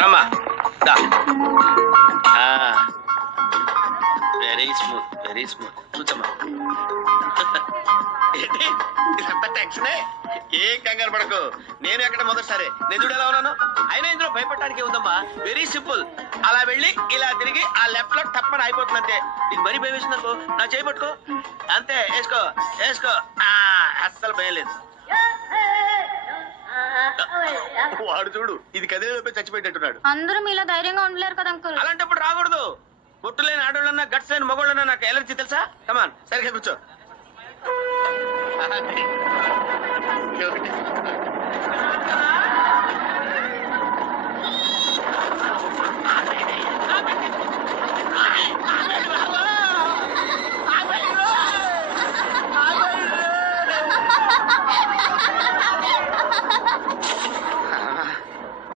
రమ్మా దా. Very smooth very smooth. చూచమ్మా. ఏంటి ఇదంతా టెన్షనే? ఏం కంగారు పడకు, నేను ఎక్కడ మొదటిసారి నేను చూడు ఎలా ఉన్నాను. అయినా ఇందులో భయపడటానికి ఉందమ్మా, వెరీ సింపుల్. అలా వెళ్ళి ఇలా తిరిగి ఆ లెఫ్ట్ లో టప్పని అయిపోతుంది అంతే. నీకు మరీ భయం వేసింది అనుకో, నా చేయి పట్టుకో అంతే. వేసుకో వేసుకో. అస్సలు భయం లేదు. వాడు చూడు, ఇది కదిలేపై చచ్చిపెట్టేట్టున్నాడు. అందరూ మీలా ధైర్యంగా ఉండలేరు కదా అంకుల్. అలాంటప్పుడు రాకూడదు. బొట్టు లేని ఆడోళ్ళన్నా గట్స్ లేని మగోళ్ళన్నా నాకు ఎలర్జీ తెలుసా. కమాన్ సరిగ్గా కూర్చో.